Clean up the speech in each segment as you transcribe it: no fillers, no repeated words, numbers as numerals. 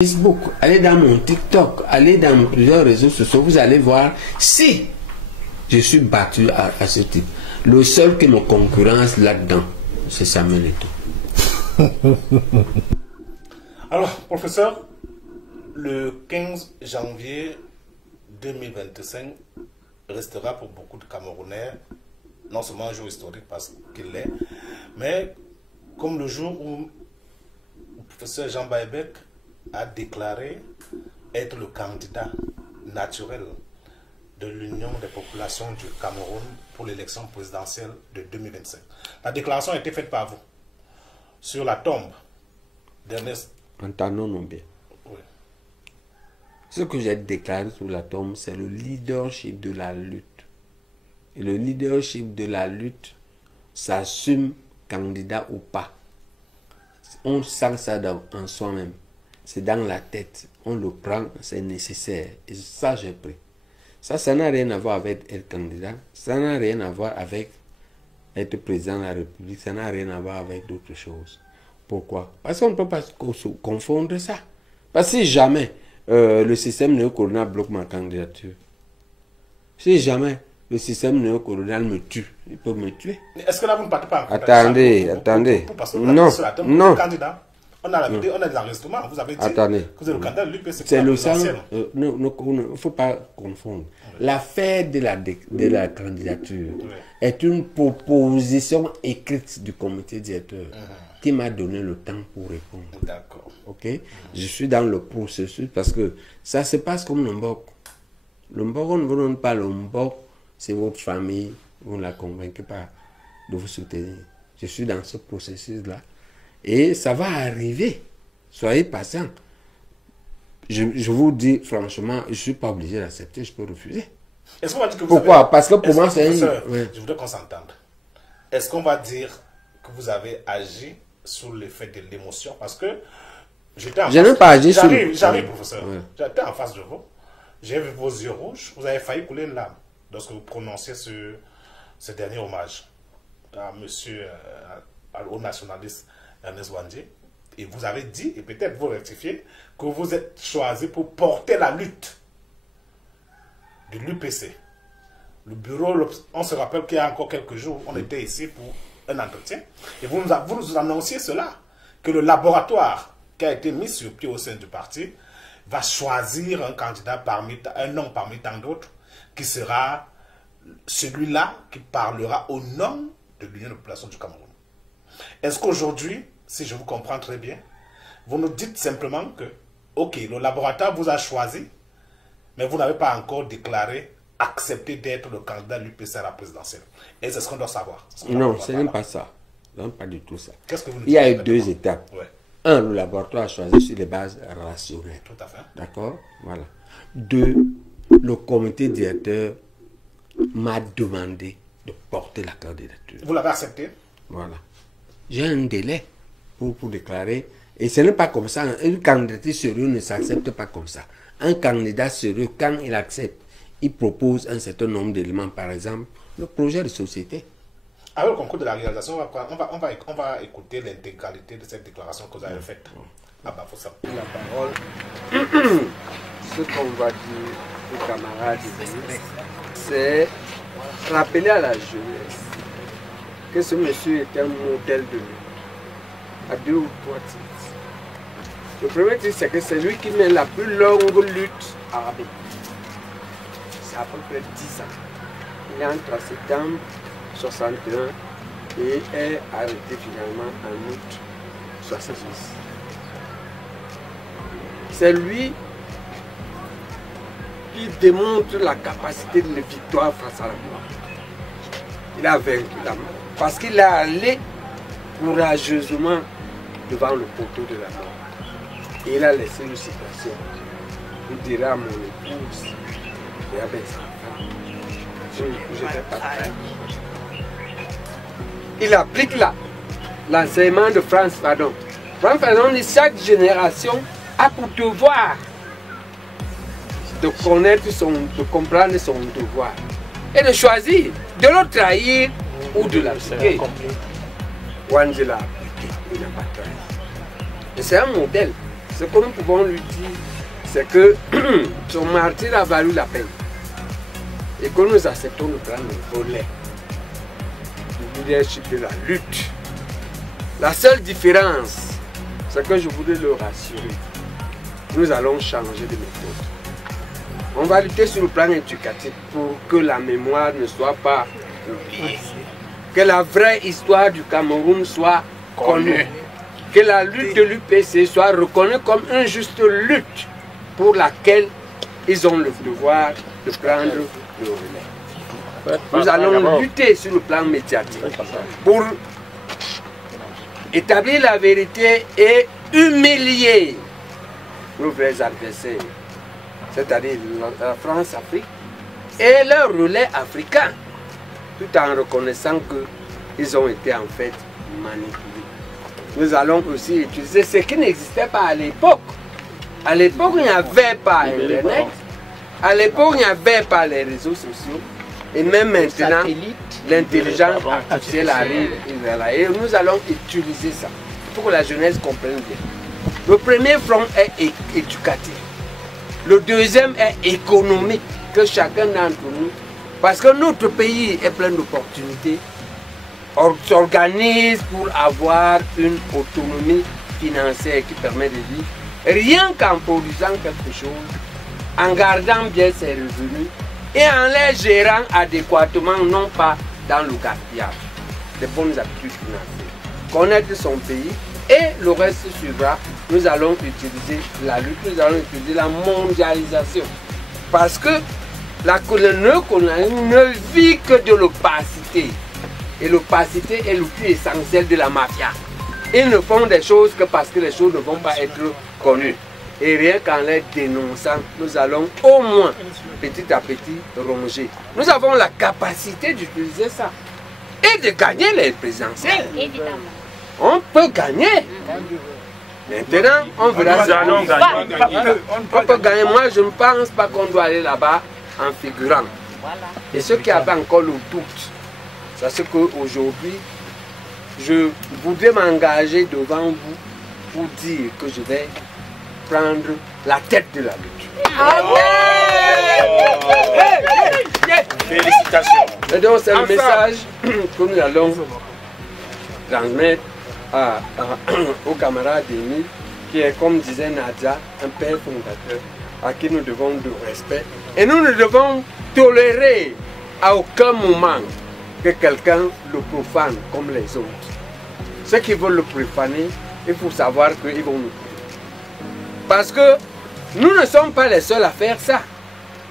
Facebook, allez dans mon TikTok, allez dans plusieurs réseaux sociaux, vous allez voir si je suis battu à ce type. Le seul qui me concurrence là-dedans, c'est Samuel Eto'o. Alors, professeur, le 15 janvier 2025 restera pour beaucoup de Camerounais non seulement un jour historique parce qu'il l'est, mais comme le jour où le professeur Jean Baïbek a déclaré être le candidat naturel de l'Union des populations du Cameroun pour l'élection présidentielle de 2025. La déclaration a été faite par vous sur la tombe d'Ernest. Entendons-nous bien. Oui. Ce que j'ai déclaré sur la tombe, c'est le leadership de la lutte. Et le leadership de la lutte s'assume candidat ou pas. On sent ça en soi-même. C'est dans la tête. On le prend, c'est nécessaire. Et ça, j'ai pris. Ça n'a rien à voir avec être candidat. Ça n'a rien à voir avec être président de la République. Ça n'a rien à voir avec d'autres choses. Pourquoi? Parce qu'on ne peut pas confondre ça. Parce que si jamais le système néocolonial bloque ma candidature, si jamais le système néocolonial me tue, il peut me tuer. Est-ce que là, vous ne partez pas en Attendez. Non. Candidat. On a la vidéo, on a des enregistrements. Vous avez dit que vous êtes le candidat de l'UPC. C'est le sang. Il ne faut pas confondre. L'affaire de la candidature est une proposition écrite du comité directeur qui m'a donné le temps pour répondre. D'accord. Ok. Je suis dans le processus parce que ça se passe comme le Mbok. Le Mbok, on ne vous donne pas le Mbok, c'est votre famille, vous ne la convainquez pas de vous soutenir. Je suis dans ce processus-là. Et ça va arriver. Soyez patient. Je vous dis franchement, je ne suis pas obligé d'accepter, je peux refuser. Est-ce qu'on va dire que vous Pourquoi? avez... Parce que pour moi, c'est Je voudrais qu'on s'entende. Est-ce qu'on va dire que vous avez agi sous l'effet de l'émotion? Parce que j'étais en face... Je n'ai pas agi sous... J'arrive, professeur. J'étais en face de vous. J'ai vu vos yeux rouges. Vous avez failli couler une larme lorsque vous prononciez ce dernier hommage à monsieur, au nationaliste Ernest Ouandjé. Et vous avez dit, et peut-être vous rectifiez, que vous êtes choisi pour porter la lutte de l'UPC. Le bureau, on se rappelle qu'il y a encore quelques jours, on était ici pour un entretien. Et vous nous annonciez cela, que le laboratoire qui a été mis sur pied au sein du parti va choisir un candidat un nom parmi tant d'autres, qui sera celui-là qui parlera au nom de l'Union des populations du Cameroun. Est-ce qu'aujourd'hui, si je vous comprends très bien, vous nous dites simplement que, ok, le laboratoire vous a choisi, mais vous n'avez pas encore déclaré, accepté d'être le candidat de l'UPC à la présidentielle. Et c'est ce qu'on doit savoir. Non, ce n'est pas ça. Non, pas du tout ça. Qu'est-ce que vous nous Il y a eu deux étapes. Ouais. Un, le laboratoire a choisi sur les bases rationnelles. Tout à fait. D'accord? Voilà. Deux, le comité directeur m'a demandé de porter la candidature. Vous l'avez accepté? Voilà. J'ai un délai pour déclarer. Et ce n'est pas comme ça. Une candidature sérieuse ne s'accepte pas comme ça. Un candidat sérieux, quand il accepte, il propose un certain nombre d'éléments. Par exemple, le projet de société. Avec le concours de la réalisation, on va écouter l'intégralité de cette déclaration que vous avez faite. Ah bah, faut ça. La parole. Ce qu'on va dire aux camarades, c'est rappeler à la jeunesse que ce monsieur est un modèle de vie, à deux ou trois titres. Le premier titre, c'est que c'est lui qui mène la plus longue lutte arabe. C'est à peu près 10 ans. Il est entré en septembre 61 et est arrêté finalement en août 66. C'est lui qui démontre la capacité de la victoire face à la mort. Il a vaincu la mort. Parce qu'il est allé courageusement devant le poteau de la mort. Et il a laissé une citation. Il dira à mon épouse, et avec sa femme, je ne vais pas faire. Il applique l'enseignement de Frantz Fanon. Frantz Fanon dit chaque génération a pour devoir de connaître de comprendre son devoir et de choisir de le trahir ou de l'appliquer. Ouandjé l'a appliqué, il n'a pas trahi. C'est un modèle. Ce que nous pouvons lui dire, c'est que son martyr a valu la peine. Et que nous acceptons de prendre le relais du leadership de la lutte. La seule différence, c'est que je voudrais le rassurer. Nous allons changer de méthode. On va lutter sur le plan éducatif pour que la mémoire ne soit pas oubliée. Que la vraie histoire du Cameroun soit connue. Que la lutte de l'UPC soit reconnue comme une juste lutte pour laquelle ils ont le devoir de prendre le relais. Nous allons lutter sur le plan médiatique pour établir la vérité et humilier nos vrais adversaires, c'est-à-dire la France-Afrique et leur relais africain, tout en reconnaissant qu'ils ont été en fait manipulés. Nous allons aussi utiliser ce qui n'existait pas à l'époque. À l'époque, il n'y avait pas Internet. À l'époque, il n'y avait pas les réseaux sociaux. Et même maintenant, l'intelligence artificielle arrive. Et nous allons utiliser ça. Il faut que la jeunesse comprenne bien. Le premier front est éducatif. Le deuxième est économique, que chacun d'entre nous, parce que notre pays est plein d'opportunités, s'organise pour avoir une autonomie financière qui permet de vivre, rien qu'en produisant quelque chose, en gardant bien ses revenus et en les gérant adéquatement, non pas dans le gaspillage. Des bonnes habitudes financières. Connaître son pays et le reste suivra. Nous allons utiliser la lutte, nous allons utiliser la mondialisation. Parce que la colonie ne vit que de l'opacité. Et l'opacité est l'outil essentiel de la mafia. Ils ne font des choses que parce que les choses ne vont pas être connues. Et rien qu'en les dénonçant, nous allons au moins petit à petit ronger. Nous avons la capacité d'utiliser ça et de gagner les présidentielles. Évidemment. On peut gagner. Maintenant, on verra si on peut gagner. Moi, je ne pense pas qu'on doit aller là-bas en figurant. Voilà. Et ceux qui avaient encore le doute, c'est qu'aujourd'hui, je voudrais m'engager devant vous pour dire que je vais prendre la tête de la lutte. Félicitations. Et donc, c'est le message que nous allons transmettre au camarade Émile, qui est, comme disait Nadia, un père fondateur, à qui nous devons de respect. Et nous ne devons tolérer à aucun moment que quelqu'un le profane comme les autres. Ceux qui veulent le profaner, il faut savoir qu'ils vont nous profaner. Parce que nous ne sommes pas les seuls à faire ça.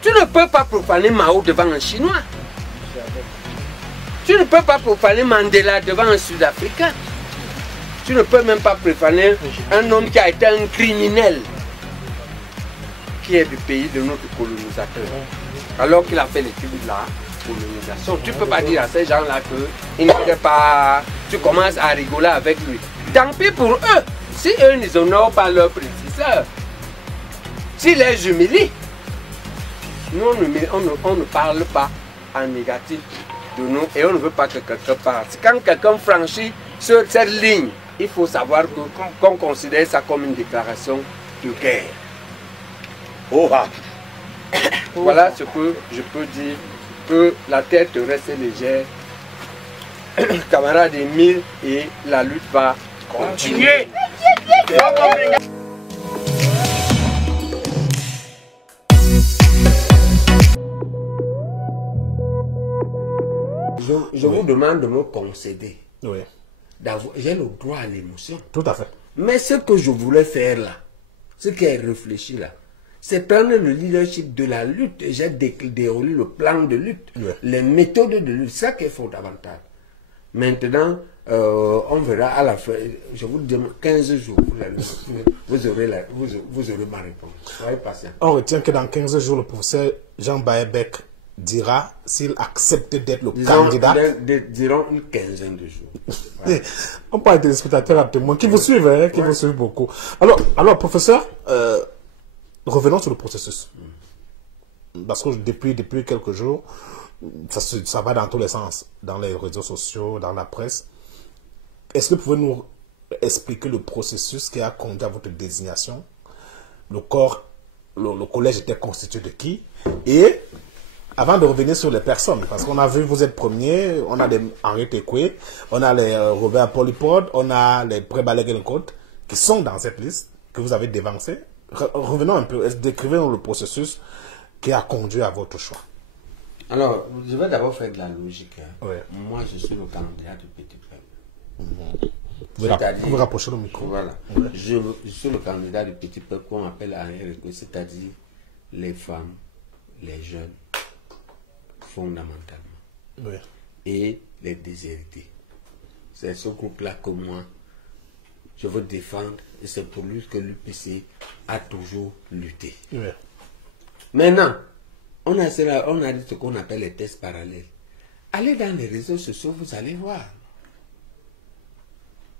Tu ne peux pas profaner Mao devant un Chinois. Tu ne peux pas profaner Mandela devant un Sud-Africain. Tu ne peux même pas profaner un homme qui a été un criminel, qui est du pays de notre colonisateur, alors qu'il a fait l'étude de la colonisation. Tu ne peux pas dire à ces gens-là qu'ils n'étaient pas... Tu commences à rigoler avec lui. Tant pis pour eux, si eux n'honorent pas leurs prédécesseurs, s'ils les humilient, nous on ne parle pas en négatif de nous et on ne veut pas que quelqu'un parle. Quand quelqu'un franchit sur cette ligne, il faut savoir qu'on considère ça comme une déclaration de guerre. Oh, ah. Voilà ce que je peux dire, que la tête reste légère. Camarade Émile, et la lutte va continuer. Je vous demande de me concéder. Oui. J'ai le droit à l'émotion. Tout à fait. Mais ce que je voulais faire là, ce qui est réfléchi là, c'est prendre le leadership de la lutte. J'ai déroulé le plan de lutte, les méthodes de lutte, ça qui est fondamental. Maintenant, on verra à la fin, je vous demande 15 jours, vous aurez ma réponse. Soyez patient. On retient que dans 15 jours, le professeur Jean Baebek dira s'il accepte d'être le candidat. Diront une quinzaine de jours. Voilà. On parle des spectateurs à témoins qui vous suivent, hein, qui vous suivent beaucoup. Alors professeur, revenons sur le processus. Parce que depuis quelques jours, ça va dans tous les sens, dans les réseaux sociaux, dans la presse. Est-ce que vous pouvez nous expliquer le processus qui a conduit à votre désignation le corps, le collège était constitué de qui? Et avant de revenir sur les personnes, parce qu'on a vu, vous êtes premier, on a des Henri Tekwe, on a les Robert Polypode, on a les Prébalé-Guélencourt, qui sont dans cette liste, que vous avez dévancé. Revenons un peu, décrivez-nous le processus qui a conduit à votre choix. Alors, je vais d'abord faire de la logique. Hein. Ouais. Moi, je suis le candidat du petit peuple. Vous vous rapprochez le micro. Voilà. Ouais. Je suis le candidat du petit peuple qu'on appelle Henri, c'est-à-dire les femmes, les jeunes, fondamentalement, Oui. et les déshérités. C'est ce groupe-là que moi, je veux défendre, et c'est pour lui que l'UPC a toujours lutté. Oui. Maintenant, on a dit ce qu'on appelle les tests parallèles. Allez dans les réseaux sociaux, vous allez voir.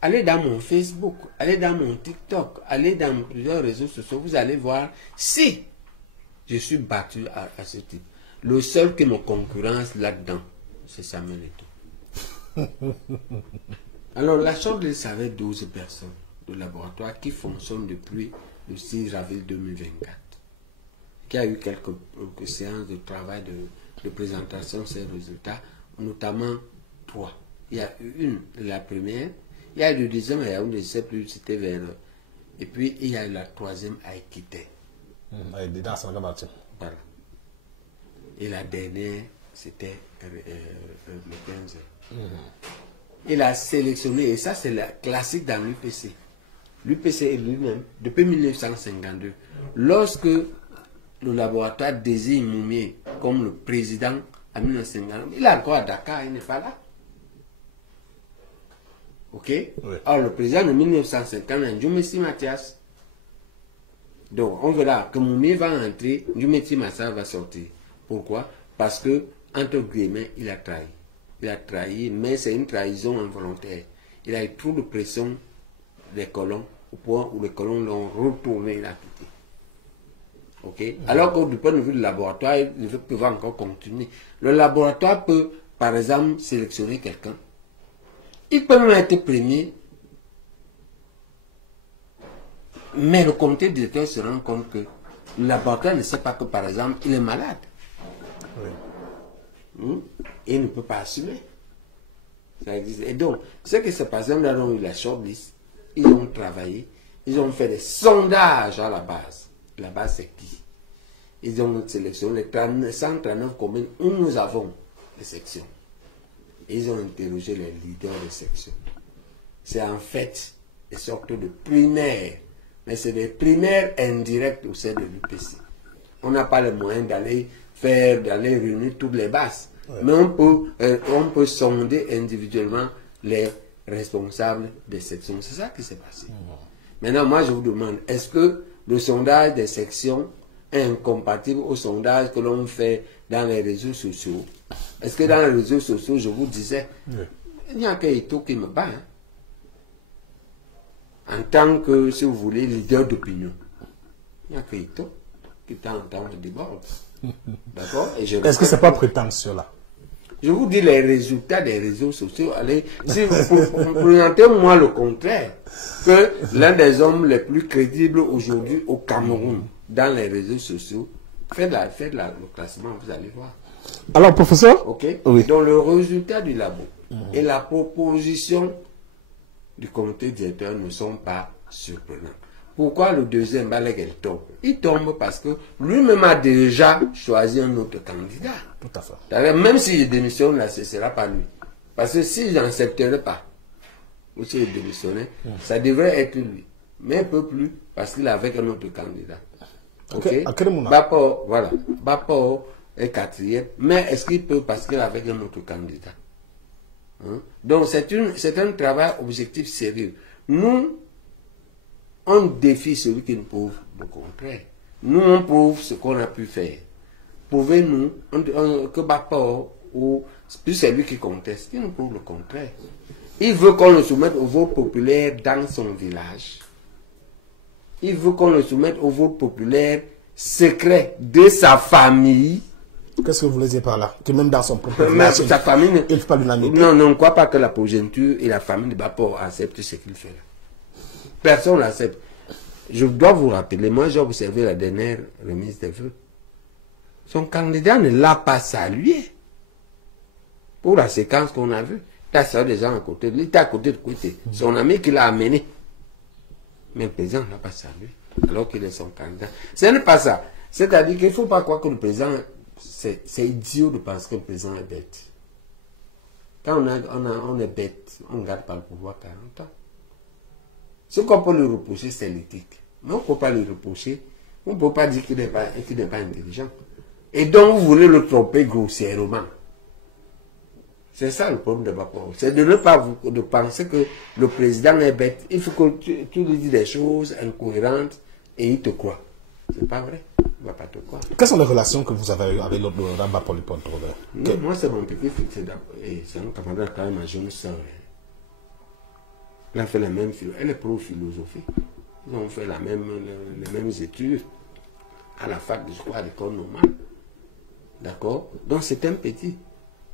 Allez dans mon Facebook, allez dans mon TikTok, allez dans plusieurs réseaux sociaux, vous allez voir si je suis battu à ce type. Le seul qui me concurrence là-dedans, c'est Samuel Eto'o. Alors, la shortlist avait 12 personnes de laboratoire qui fonctionnent depuis le 6 avril 2024. Qui a eu quelques séances de travail de présentation de ces résultats, notamment 3. Il y a eu une, la première, il y a eu le deuxième, il y a une, je ne sais plus, c'était vers... Et puis, il y a eu la troisième à Équité. Voilà. Et la dernière, c'était le 15. Il a sélectionné, et ça c'est la classique dans l'UPC. L'UPC lui-même, depuis 1952, lorsque le laboratoire désigne Moumié comme le président en 1952, il est encore à Dakar, il n'est pas là. Ok? Oui. Alors le président de 1950, Ndjoumessi Mathias. Donc on verra que Moumié va entrer, Ndjoumessi Massa va sortir. Pourquoi? Parce que, entre guillemets, il a trahi. Il a trahi, mais c'est une trahison involontaire. Il a eu trop de pression des colons, au point où les colons l'ont retourné, il a quitté. Ok? Alors que du point de vue du laboratoire, ils peuvent encore continuer. Le laboratoire peut, par exemple, sélectionner quelqu'un. Il peut même être premier, mais le comité directeur se rend compte que le laboratoire ne sait pas que, par exemple, il est malade. Oui. Et il ne peut pas assumer. Ça existe. Et donc, ce qui se passe, nous avons eu la shortlist, ils ont travaillé, ils ont fait des sondages à la base. La base, c'est qui? Ils ont sélectionné les 139 communes où nous avons les sections. Et ils ont interrogé les leaders des sections. C'est en fait des sortes de primaires, mais c'est des primaires indirectes au sein de l'UPC. On n'a pas le moyen d'aller réunir toutes les bases. Ouais. Mais on peut sonder individuellement les responsables des sections. C'est ça qui s'est passé. Maintenant, moi, je vous demande, est-ce que le sondage des sections est incompatible au sondage que l'on fait dans les réseaux sociaux? Est-ce que dans les réseaux sociaux, je vous disais, il n'y a qu'un Eto'o qui me bat. Hein? En tant que, si vous voulez, leader d'opinion. Il n'y a qu'un Eto'o qui t'entend de déborde. D'accord? Est-ce que ce n'est pas prétentieux là? Je vous dis les résultats des réseaux sociaux. Allez, si vous présentez-moi le contraire, que l'un des hommes les plus crédibles aujourd'hui au Cameroun, dans les réseaux sociaux, faites le classement, vous allez voir. Alors, professeur? Ok? Oui. Donc, le résultat du labo et la proposition du comité directeur ne sont pas surprenants. Pourquoi le deuxième Balek tombe? Il tombe parce que lui-même a déjà choisi un autre candidat. Tout à fait. Même s'il démissionne, là, ce ne sera pas lui. Parce que s'il n'accepterait pas, ou s'il démissionnait, ça devrait être lui. Mais il ne peut plus parce qu'il est avec un autre candidat. Ok? À quel moment? Bapao, voilà. Bapao est quatrième. Mais est-ce qu'il peut parce qu'il est avec un autre candidat? Hein? Donc c'est un travail objectif sérieux. Nous, on défie celui qui nous prouve le contraire. Nous, on prouve ce qu'on a pu faire. Prouvez-nous que Bapao, ou plus c'est lui qui conteste, il nous prouve le contraire. Il veut qu'on le soumette au vote populaire dans son village. Il veut qu'on le soumette au vote populaire secret de sa famille. Qu'est-ce que vous voulez dire par là? Que même dans son propre village, sa famille, il ne fait pas l'unanimité. Non, on ne croit pas que la progéniture et la famille de Bapao acceptent ce qu'il fait là. Personne ne l'accepte. je dois vous rappeler, moi j'ai observé la dernière remise des vœux. Son candidat ne l'a pas salué. Pour la séquence qu'on a vue. Il a salué des gens à côté de lui, il était à côté de côté. Son ami qui l'a amené. Mais le président n'a pas salué, alors qu'il est son candidat. Ce n'est pas ça. C'est-à-dire qu'il ne faut pas croire que le président, c'est idiot de penser que le président est bête. Quand on est bête, on ne garde pas le pouvoir 40 ans. Ce qu'on peut lui reprocher, c'est l'éthique. Mais on ne peut pas lui reprocher, on ne peut pas dire qu'il n'est pas intelligent. Et donc, vous voulez le tromper grossièrement. C'est ça le problème de Bapao. C'est de ne pas de penser que le président est bête. Il faut que tu lui dis des choses incohérentes et il te croit. C'est pas vrai. Il ne va pas te croire. Quelles sont les relations que vous avez eues avec l'autre Bapao Ponto? Non, moi c'est mon petit-fils. C'est un camarade quand même, ma jeune soeur. Elle a fait la même philosophie. Elle est pro-philosophie. Ils ont fait les mêmes études à la fac, je crois, à l'école normale. D'accord? Donc c'est un petit.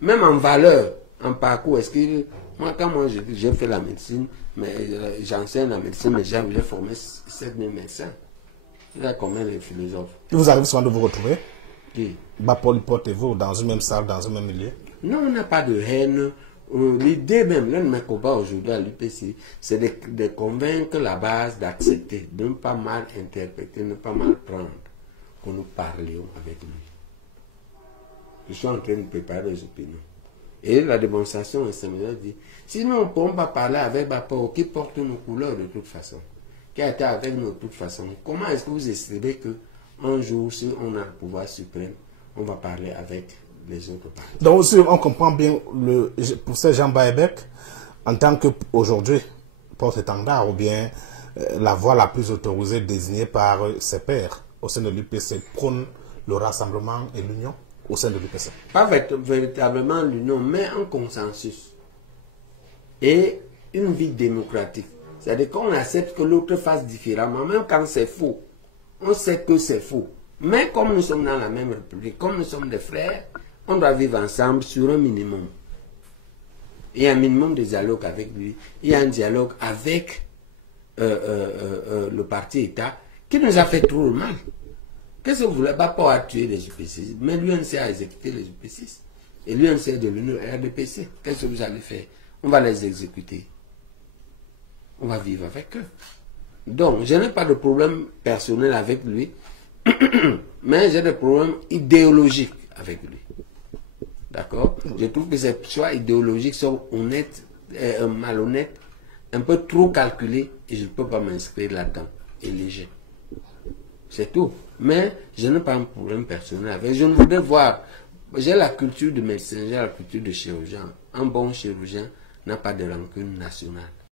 Même en valeur, en parcours, est-ce que moi, quand j'ai fait la médecine, mais j'enseigne la médecine, mais j'ai formé 7000 médecins. Il y a combien de philosophes? Il vous arrive souvent de vous retrouver? Qui? Bapao Ponto et vous, dans une même salle, dans un même milieu? Non, on n'a pas de haine. L'idée même, l'un de mes combats aujourd'hui à l'UPC, c'est de convaincre la base d'accepter, de ne pas mal interpréter, de ne pas mal prendre, que nous parlions avec lui. Je suis en train de préparer les opinions. Et la démonstration, un séminaire dit, sinon on ne peut pas parler avec Bapao qui porte nos couleurs de toute façon, qui a été avec nous de toute façon. Comment est-ce que vous estimez qu'un jour, si on a le pouvoir suprême, on va parler avec les autres partis? Donc aussi, on comprend bien, pour ces Jean Baebek, en tant qu'aujourd'hui, porte-étendard ou bien la voix la plus autorisée désignée par ses pairs au sein de l'UPC, prône le rassemblement et l'union au sein de l'UPC. Pas véritablement l'union, mais un consensus. Et une vie démocratique. C'est-à-dire qu'on accepte que l'autre fasse différemment, même quand c'est faux. On sait que c'est faux. Mais comme nous sommes dans la même république, comme nous sommes des frères, on doit vivre ensemble sur un minimum. Il y a un minimum de dialogue avec lui. Il y a un dialogue avec le parti État qui nous a fait trop mal. Qu'est-ce que vous voulez? Bapao a tué les UPC, mais l'UNC a exécuté les UPC. Et l'UNC de l'Union RDPC. Qu'est-ce que vous allez faire? On va les exécuter. On va vivre avec eux. Donc, je n'ai pas de problème personnel avec lui, mais j'ai des problèmes idéologiques avec lui. D'accord? Je trouve que ces choix idéologiques sont honnêtes, malhonnêtes, un peu trop calculés, et je ne peux pas m'inscrire là-dedans. Et léger. C'est tout. Mais je n'ai pas un problème personnel avec. Je ne voudrais voir. J'ai la culture de médecin, j'ai la culture de chirurgien. Un bon chirurgien n'a pas de rancune nationale.